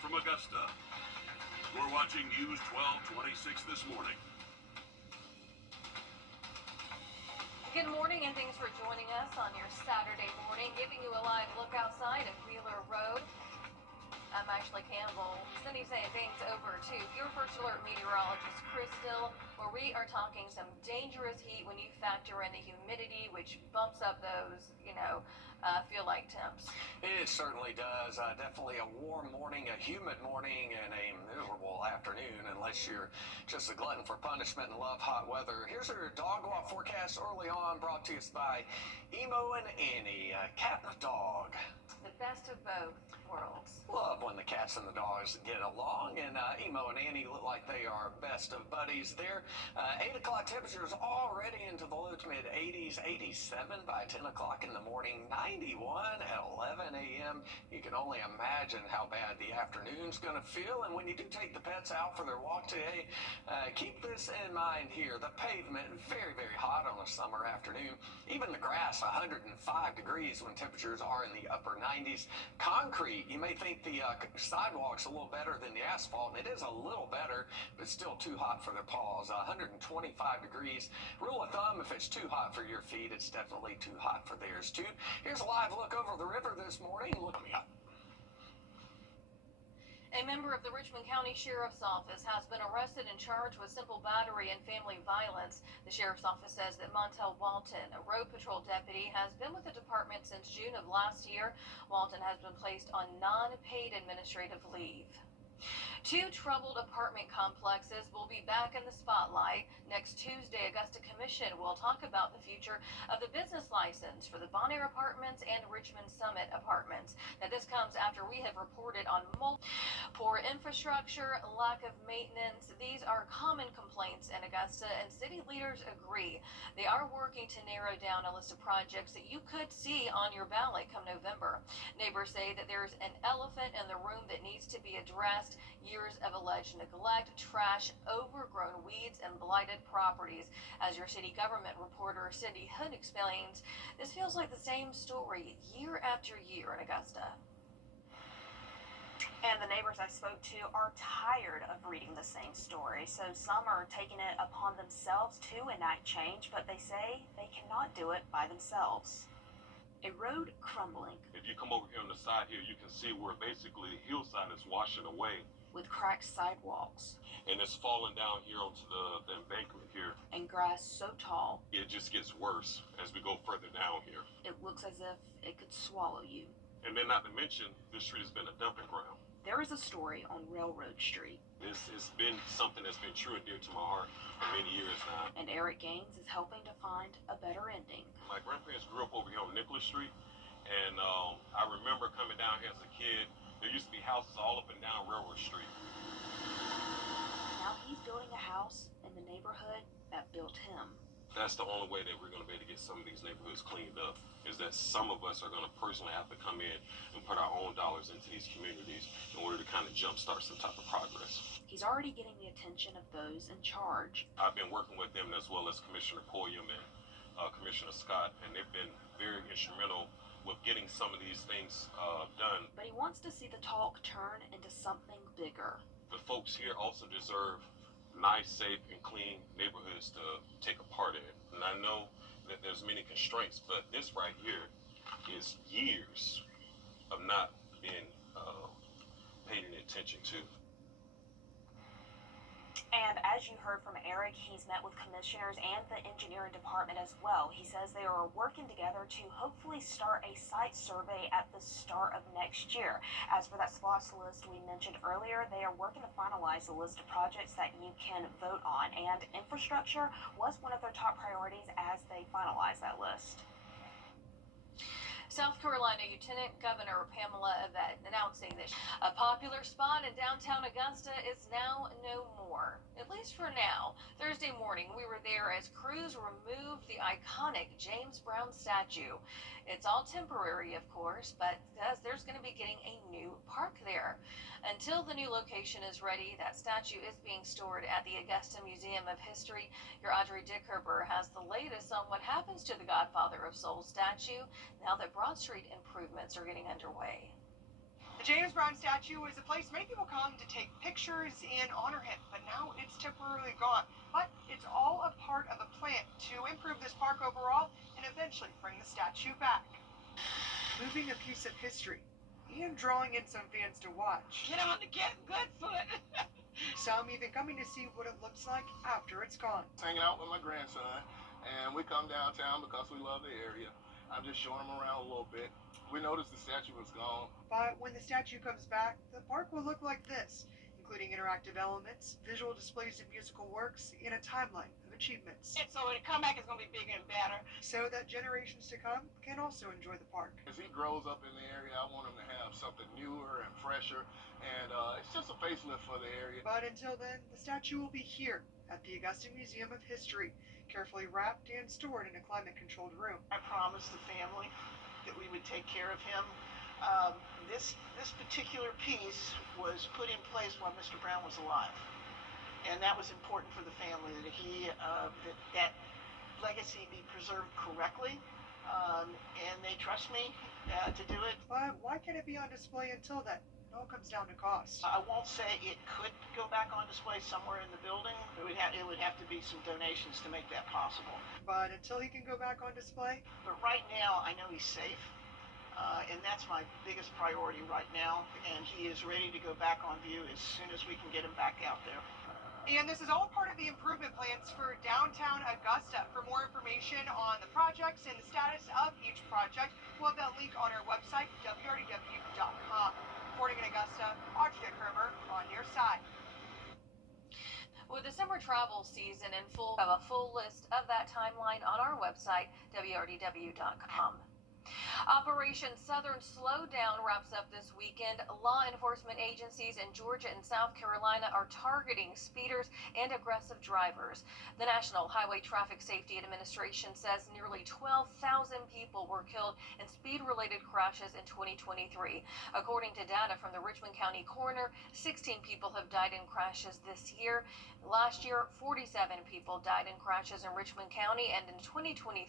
from Augusta. We're watching News 1226 this morning. Good morning and thanks for joining us on your Saturday morning, giving you a live look outside of Wheeler Road. I'm Ashley Campbell. Cindy saying things over to your first alert meteorologist, Chris Still, where we are talking some dangerous heat when you factor in the humidity, which bumps up those, feel like temps. It certainly does. Definitely a warm morning, a humid morning, and a miserable afternoon, unless you're just a glutton for punishment and love hot weather. Here's our dog walk forecast early on, brought to us by Emo and Annie, a cat and a dog. The best of both worlds. Love when the cats and the dogs get along, and Emo and Annie look like they are best of buddies there. 8 o'clock temperatures already into the low to mid 80s, 87 by 10 o'clock in the morning, 91 at 11 a.m. You can only imagine how bad the afternoon's going to feel, and when you do take the pets out for their walk today, keep this in mind here. The pavement, very, very hot on a summer afternoon. Even the grass, 105 degrees when temperatures are in the upper 90s. Concrete, you may think the sidewalk's a little better than the asphalt, and it is a little better, but still too hot for their paws. 125 degrees. Rule of thumb, if it's too hot for your feet, it's definitely too hot for theirs too. Here's a live look over the river this morning. Look me up. A member of the Richmond County Sheriff's Office has been arrested and charged with simple battery and family violence. The Sheriff's Office says that Montel Walton, a road patrol deputy, has been with the department since June of last year. Walton has been placed on non-paid administrative leave. Two troubled apartment complexes will be back in the spotlight. Next Tuesday, Augusta Commission will talk about the future of the business license for the Bonaire Apartments and Richmond Summit Apartments. Now, this comes after we have reported on poor infrastructure, lack of maintenance. These are common complaints in Augusta, and city leaders agree. They are working to narrow down a list of projects that you could see on your ballot come November. Neighbors say that there's an elephant in the room that needs to be addressed. Years of alleged neglect, trash, overgrown weeds, and blighted properties. As your city government reporter Cindy Hood explains, this feels like the same story year after year in Augusta. And the neighbors I spoke to are tired of reading the same story, so some are taking it upon themselves to enact change, but they say they cannot do it by themselves. A road crumbling. If you come over here on the side here, you can see where basically the hillside is washing away. With cracked sidewalks. And it's falling down here onto the embankment here. And grass so tall. It just gets worse as we go further down here. It looks as if it could swallow you. And then not to mention, this street has been a dumping ground. There is a story on Railroad Street. This has been something that's been true and dear to my heart for many years now. And Eric Gaines is helping to find a better ending. My grandparents grew up over here on Nicholas Street, and I remember coming down here as a kid. There used to be houses all up and down Railroad Street. Now he's building a house in the neighborhood that built him. That's the only way that we're going to be able to get some of these neighborhoods cleaned up, is that some of us are going to personally have to come in and put our own dollars into these communities in order to kind of jumpstart some type of progress. He's already getting the attention of those in charge. I've been working with them as well as Commissioner Pulliam and Commissioner Scott, and they've been very instrumental with getting some of these things done. But he wants to see the talk turn into something bigger. The folks here also deserve nice, safe, and clean neighborhoods to take a part in. And I know that there's many constraints, but this right here is years of not being paid any attention to. And as you heard from Eric, he's met with commissioners and the engineering department as well. He says they are working together to hopefully start a site survey at the start of next year. As for that SPLOST list we mentioned earlier, they are working to finalize a list of projects that you can vote on, and infrastructure was one of their top priorities as they finalize that list. South Carolina Lieutenant Governor Pamela Yvette announcing that a popular spot in downtown Augusta is now no more, at least for now. Thursday morning, we were there as crews removed the iconic James Brown statue. It's all temporary, of course, but there's going to be getting a new park there. Until the new location is ready, that statue is being stored at the Augusta Museum of History. Your Audrey Dickerber has the latest on what happens to the Godfather of Soul statue now that Broad Street improvements are getting underway. The James Brown statue is a place many people come to take pictures and honor him, but now it's temporarily gone. But it's all a part of a plan to improve this park overall and eventually bring the statue back. Moving a piece of history and drawing in some fans to watch. Get on the good foot. Some even coming to see what it looks like after it's gone. Hanging out with my grandson, and we come downtown because we love the area. I'm just showing him around a little bit. We noticed the statue was gone. But when the statue comes back, the park will look like this, including interactive elements, visual displays of musical works, and a timeline of achievements. And so when it come back, it's going to be bigger and better. So that generations to come can also enjoy the park. As he grows up in the area, I want him to have something newer and fresher, and it's just a facelift for the area. But until then, the statue will be here at the Augusta Museum of History, carefully wrapped and stored in a climate-controlled room. I promised the family that we would take care of him. This particular piece was put in place while Mr. Brown was alive, and that was important for the family that that legacy be preserved correctly, and they trust me to do it. But why can't it be on display until then? It all comes down to cost. I won't say it could go back on display somewhere in the building. It would have to be some donations to make that possible. But until he can go back on display, But right now, I know he's safe, and that's my biggest priority right now. And he is ready to go back on view as soon as we can get him back out there. and this is all part of the improvement plans for downtown Augusta. For more information on the projects and the status of each project, we'll have that link on our website, WJBF.com. Reporting in Augusta, Audrey Kerber on your side. With the summer travel season in full, we have a full list of that timeline on our website, WRDW.com. Operation Southern Slowdown wraps up this weekend. Law enforcement agencies in Georgia and South Carolina are targeting speeders and aggressive drivers. The National Highway Traffic Safety Administration says nearly 12,000 people were killed in speed-related crashes in 2023. According to data from the Richmond County Coroner, 16 people have died in crashes this year. Last year, 47 people died in crashes in Richmond County, and in 2023,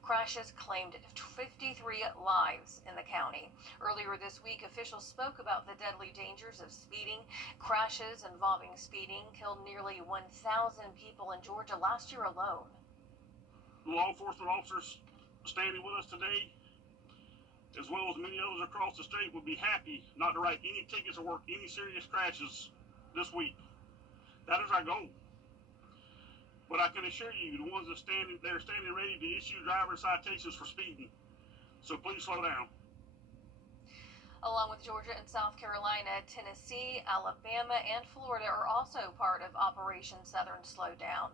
crashes claimed 53 lives in the county. Earlier this week, officials spoke about the deadly dangers of speeding. Crashes involving speeding killed nearly 1,000 people in Georgia last year alone. Law enforcement officers standing with us today, as well as many others across the state, would be happy not to write any tickets or work any serious crashes this week. That is our goal. But I can assure you, the ones that they're standing ready to issue driver citations for speeding. So please slow down. Along with Georgia and South Carolina, Tennessee, Alabama, and Florida are also part of Operation Southern Slowdown.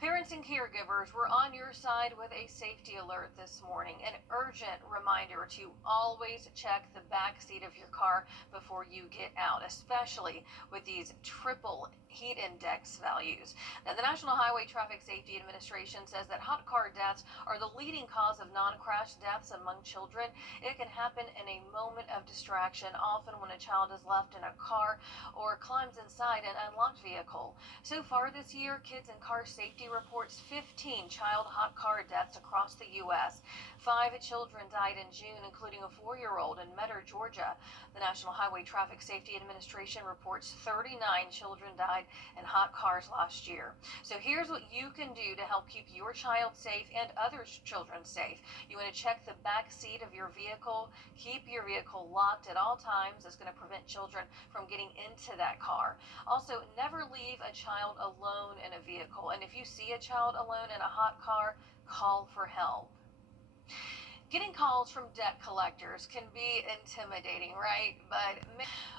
Parents and caregivers were on your side with a safety alert this morning. An urgent reminder to always check the back seat of your car before you get out, especially with these triple heat index values. Now, the National Highway Traffic Safety Administration says that hot car deaths are the leading cause of non-crash deaths among children. It can happen in a moment of distraction, often when a child is left in a car or climbs inside an unlocked vehicle. So far this year, Kids and Car Safety reports 15 child hot car deaths across the U.S. 5 children died in June, including a 4-year-old in Metter, Georgia. The National Highway Traffic Safety Administration reports 39 children died in hot cars last year. So here's what you can do to help keep your child safe and other children safe. You want to check the back seat of your vehicle. Keep your vehicle locked at all times. It's going to prevent children from getting into that car. Also, never leave a child alone in a vehicle. And if you see a child alone in a hot car, call for help. Getting calls from debt collectors can be intimidating, right? But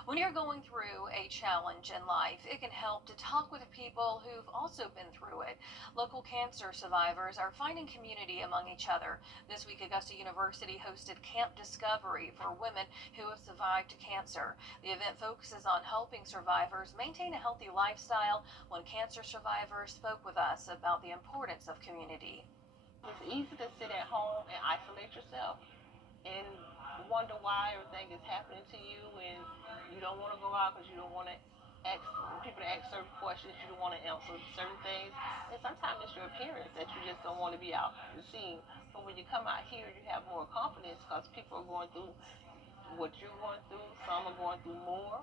when you're going through a challenge in life, it can help to talk with people who've also been through it. Local cancer survivors are finding community among each other. This week, Augusta University hosted Camp Discovery for women who have survived cancer. The event focuses on helping survivors maintain a healthy lifestyle. One cancer survivor spoke with us about the importance of community. It's easy to sit at home and isolate yourself and wonder why everything is happening to you, and you don't want to go out because you don't want to ask people to ask certain questions, you don't want to answer certain things, and sometimes it's your appearance that you just don't want to be out and seen. But when you come out here, you have more confidence because people are going through what you're going through. Some are going through more.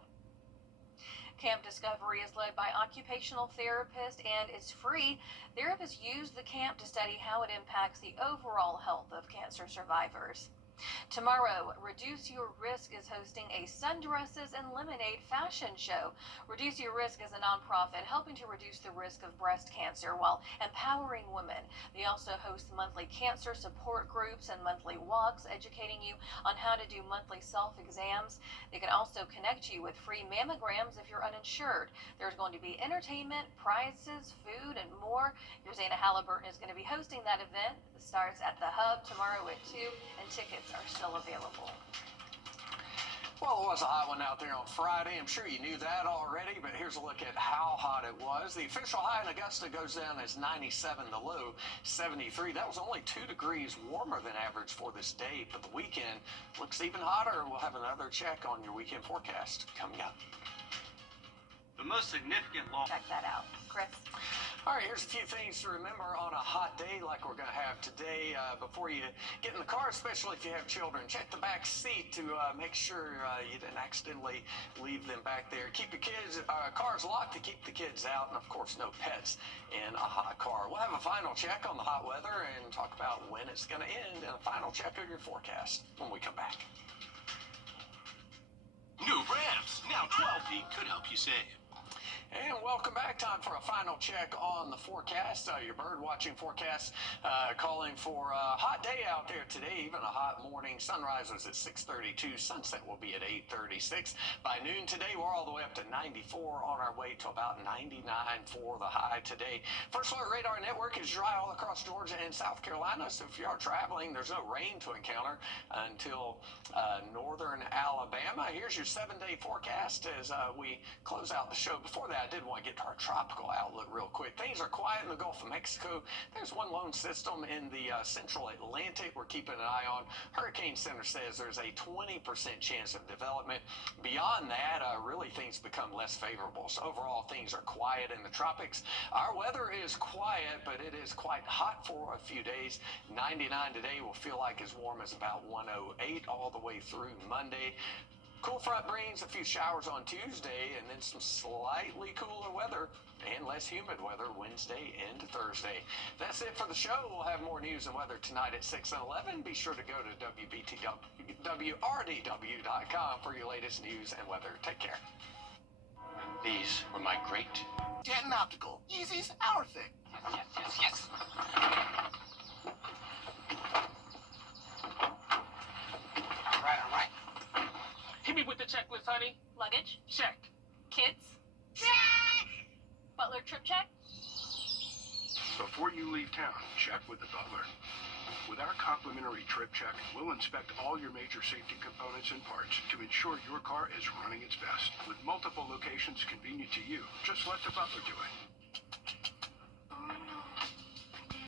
Camp Discovery is led by occupational therapists and it's free. Therapists use the camp to study how it impacts the overall health of cancer survivors. Tomorrow, Reduce Your Risk is hosting a Sundresses and Lemonade fashion show. Reduce Your Risk is a nonprofit helping to reduce the risk of breast cancer while empowering women. They also host monthly cancer support groups and monthly walks, educating you on how to do monthly self-exams. They can also connect you with free mammograms if you're uninsured. There's going to be entertainment, prizes, food, and more. Rosanna Halliburton is going to be hosting that event. It starts at the Hub tomorrow at 2, and tickets are still available. Well, it was a hot one out there on Friday. I'm sure you knew that already, but here's a look at how hot it was. The official high in Augusta goes down as 97, the low 73. That was only 2 degrees warmer than average for this day, but the weekend looks even hotter. We'll have another check on your weekend forecast coming up. The most significant law. Check that out. Chris? All right, here's a few things to remember on a hot day like we're going to have today. Before you get in the car, especially if you have children, check the back seat to make sure you didn't accidentally leave them back there. Keep your cars locked to keep the kids out, and of course, no pets in a hot car. We'll have a final check on the hot weather and talk about when it's going to end, and a final check of your forecast when we come back. New ramps. Now 12 feet could help you save. And welcome back. Time for a final check on the forecast. Your bird watching forecast calling for a hot day out there today, even a hot morning. Sunrise was at 6:32. Sunset will be at 8:36. By noon today, we're all the way up to 94, on our way to about 99 for the high today. First Alert Radar Network is dry all across Georgia and South Carolina, so if you are traveling, there's no rain to encounter until northern Alabama. Here's your 7-day forecast as we close out the show. Before that, I did want to get to our tropical outlook real quick. Things are quiet in the Gulf of Mexico. There's one lone system in the central Atlantic we're keeping an eye on. Hurricane Center says there's a 20% chance of development. Beyond that, really things become less favorable. So overall, things are quiet in the tropics. Our weather is quiet, but it is quite hot for a few days. 99 today will feel like as warm as about 108 all the way through Monday. Cool front brings a few showers on Tuesday, and then some slightly cooler weather and less humid weather Wednesday into Thursday. That's it for the show. We'll have more news and weather tonight at 6 and 11. Be sure to go to WRDW.com for your latest news and weather. Take care. These were my great. Denton Optical. Easy's our thing. Yes. All right. Hit me with the checklist, honey. Luggage? Check. Kids? Check! Butler trip check? Before you leave town, check with the butler. With our complimentary trip check, we'll inspect all your major safety components and parts to ensure your car is running its best. With multiple locations convenient to you, just let the butler do it.